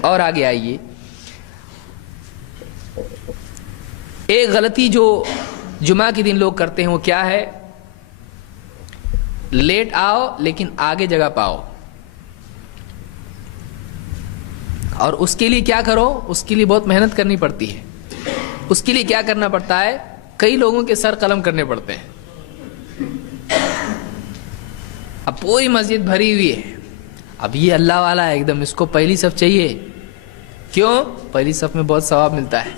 اور آگے آئیے، ایک غلطی جو جمعہ کے دن لوگ کرتے ہیں وہ کیا ہے؟ لیٹ آؤ لیکن آگے جگہ پاؤ، اور اس کے لیے کیا کرو؟ اس کے لیے بہت محنت کرنی پڑتی ہے۔ اس کے لیے کیا کرنا پڑتا ہے؟ کئی لوگوں کے سر قلم کرنے پڑتے ہیں۔ اب پوری مسجد بھری ہوئی ہے، اب یہ اللہ والا ہے ایک دم، اس کو پہلی صف چاہیے، کیوں؟ پہلی صف میں بہت ثواب ملتا ہے۔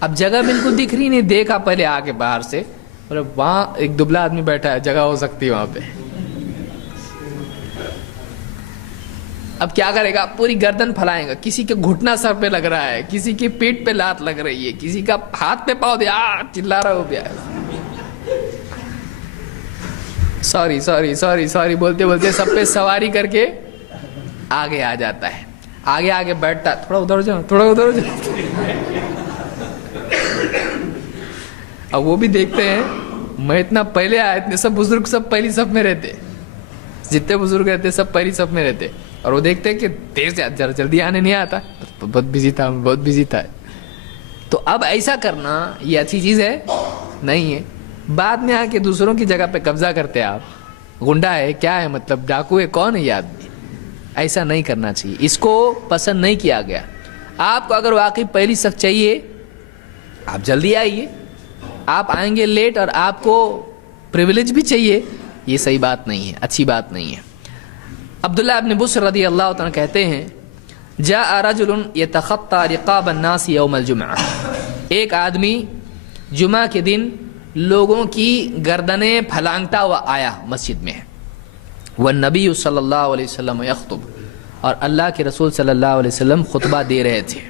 اب جگہ بالکل دکھ رہی نہیں، دیکھا پہلے آ کے باہر سے، وہاں ایک دبلا آدمی بیٹھا ہے، جگہ ہو سکتی ہے وہاں پہ۔ اب کیا کرے گا؟ پوری گردن پھلائے گا، کسی کے گھٹنا سر پہ لگ رہا ہے، کسی کی پیٹ پہ لات لگ رہی ہے، کسی کا ہاتھ پہ پاؤ دیا، چلا رہا ہو گیا، سوری سوری سوری سوری بولتے بولتے سب پہ سواری کر کے آگے آ جاتا ہے، آگے آگے بیٹھتا، تھوڑا ادھر ہو جاؤ، تھوڑا ادھر ہو جاؤ۔ اب وہ بھی دیکھتے ہیں میں اتنا پہلے آیا، اتنے سب بزرگ سب پہلی صف میں رہتے، جتنے بزرگ رہتے سب پہلی صف میں رہتے، اور وہ دیکھتے کہ دیر سے جلدی آنے نہیں آتا، بہت بزی تھا، بہت بزی تھا۔ تو اب ایسا کرنا یہ اچھی چیز ہے نہیں ہے۔ بعد میں آ کے دوسروں کی جگہ پہ قبضہ کرتے آپ، گنڈا ہے کیا ہے، مطلب ڈاکو ہے، کون ہے یہ آدمی؟ ایسا نہیں کرنا چاہیے، اس کو پسند نہیں کیا گیا۔ آپ کو اگر واقعی پہلی صف چاہیے، آپ جلدی آئیے، آپ آئیں گے لیٹ اور آپ کو پریویلیج بھی چاہیے، یہ صحیح بات نہیں ہے، اچھی بات نہیں ہے۔ عبداللہ ابن بصر رضی اللہ عنہ کہتے ہیں، جاء رجل یتخطی رقاب الناس یوم الجمعہ، ایک آدمی جمعہ کے دن لوگوں کی گردنیں پھلانگتا ہوا آیا مسجد میں، والنبی صلی اللہ علیہ وسلم یخطب، اور اللہ کے رسول صلی اللہ علیہ وسلم خطبہ دے رہے تھے۔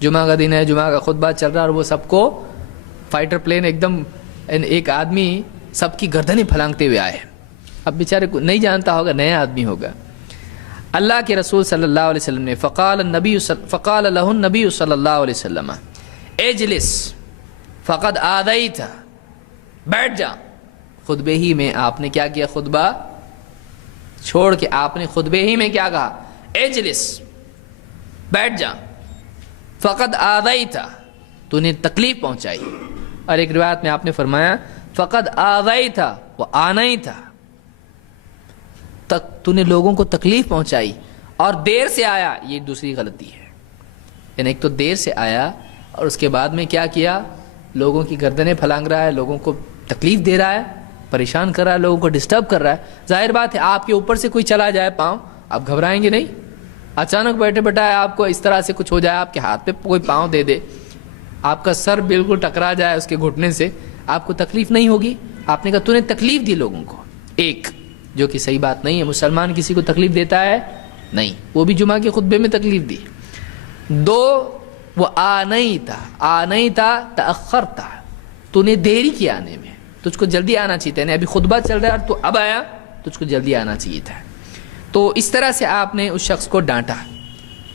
جمعہ کا دن ہے، جمعہ کا خطبہ چل رہا ہے، اور وہ سب کو فائٹر پلین ایک دم، ایک آدمی سب کی گردنیں پھلانگتے ہوئے آئے۔ اب بیچارے کو نہیں جانتا ہوگا، نیا آدمی ہوگا۔ اللہ کے رسول صلی اللہ علیہ وسلم نے فقال له النبی صلی اللہ علیہ وسلم اجلس فقد آذیت، بیٹھ جا۔ خطبے ہی میں آپ نے کیا کیا؟ خطبہ چھوڑ کے آپ نے خطبے ہی میں کیا کہا؟ اجلس، بیٹھ جا، فقد آذیت، تو نے تکلیف پہنچائی۔ اور ایک روایت میں آپ نے فرمایا فقد آذیت وآنیت، تو نے لوگوں کو تکلیف پہنچائی اور دیر سے آیا، یہ دوسری غلطی ہے۔ یعنی ایک تو دیر سے آیا اور اس کے بعد میں کیا کیا؟ لوگوں کی گردنیں پھلانگ رہا ہے، لوگوں کو تکلیف دے رہا ہے، پریشان کر رہا ہے، لوگوں کو ڈسٹرب کر رہا ہے۔ ظاہر بات ہے آپ کے اوپر سے کوئی چلا جائے پاؤں، آپ گھبرائیں گے نہیں؟ اچانک بیٹھے بیٹھائے آپ کو اس طرح سے کچھ ہو جائے، آپ کے ہاتھ پہ کوئی پاؤں دے دے، آپ کا سر بالکل ٹکرا جائے اس کے گھٹنے سے، آپ کو تکلیف نہیں ہوگی؟ آپ نے کہا تو نے تکلیف دی لوگوں کو، ایک جو کہ صحیح بات نہیں ہے۔ مسلمان کسی کو تکلیف دیتا ہے نہیں، وہ بھی جمعہ کے خطبے میں تکلیف دی۔ دو، وہ آنیتا تأخرتا، تو نے دیری کی آنے میں، تجھ کو جلدی آنا چاہیے تھا، یعنی ابھی خطبہ چل رہا ہے تو اب آیا، تجھ کو جلدی آنا چاہیے تھا۔ تو اس طرح سے آپ نے اس شخص کو ڈانٹا۔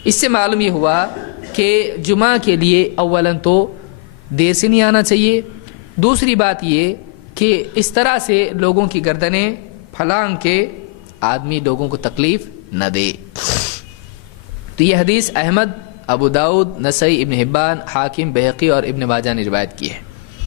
اس سے معلوم یہ ہوا کہ جمعہ کے لیے اولاً تو دیر سے نہیں آنا چاہیے، دوسری بات یہ کہ اس طرح سے لوگوں کی گردنیں پھلانگ کے آدمی لوگوں کو تکلیف نہ دے۔ تو یہ حدیث احمد، ابو داؤد، نسائی، ابن حبان، حاکم، بہقی اور ابن ماجہ نے روایت کی ہے۔